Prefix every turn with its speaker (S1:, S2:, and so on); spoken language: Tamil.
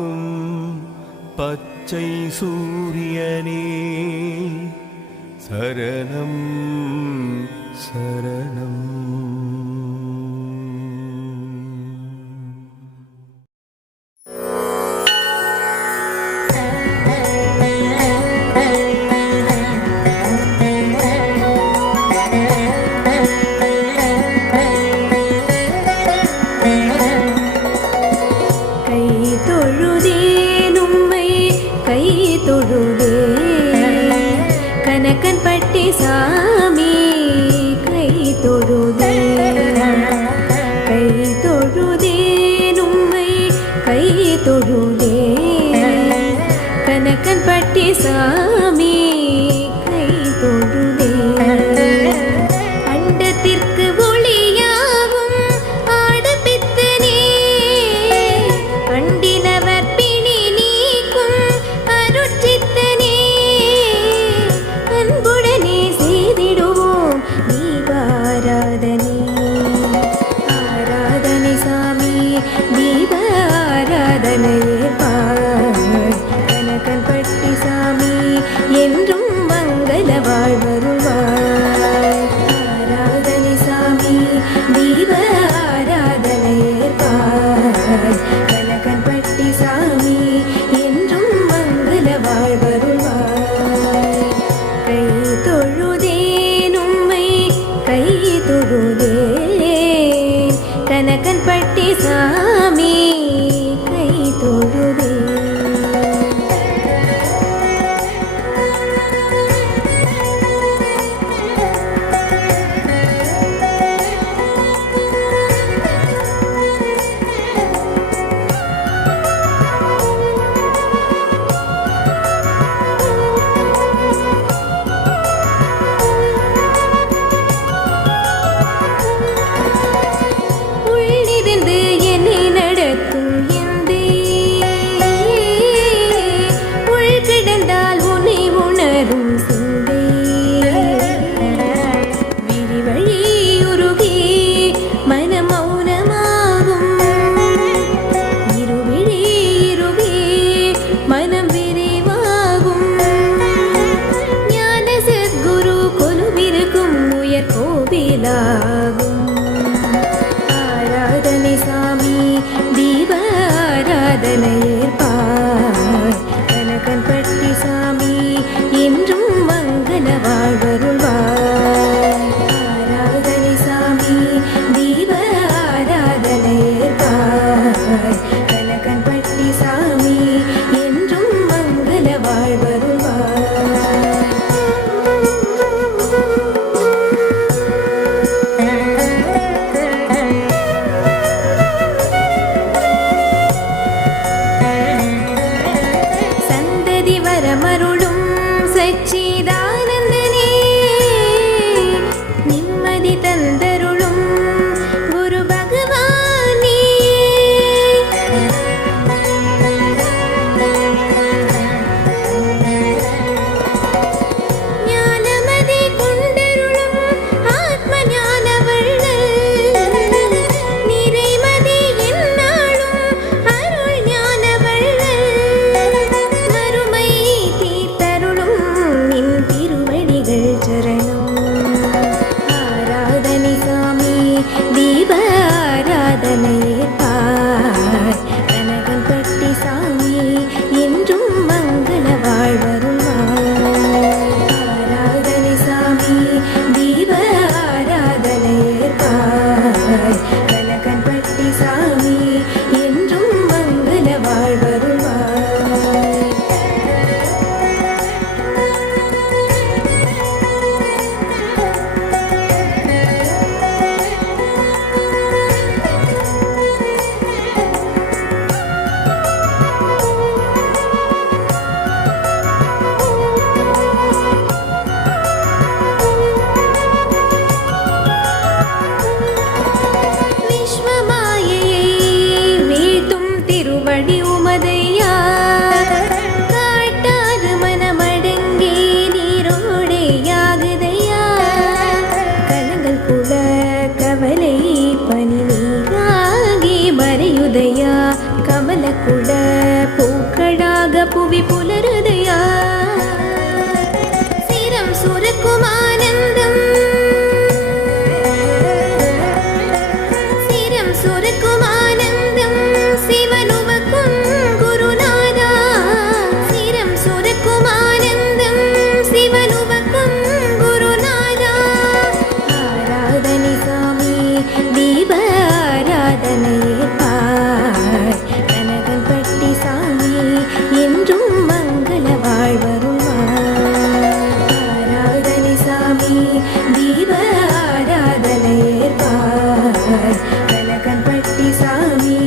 S1: ஆகும் பச்சை சூரியனே. சரணம் சரணம்.
S2: மகன்பட்டி சாமி என்றும் மங்கள வாழ்வருள்வாய். கை தொழுதேன் உம்மை கை தொழுதேன். கனகன்பட்டி சாமி கை தொழு சச்சிதானந்தனே நிம்மதி தந்த மக்களாக புவி স্বামী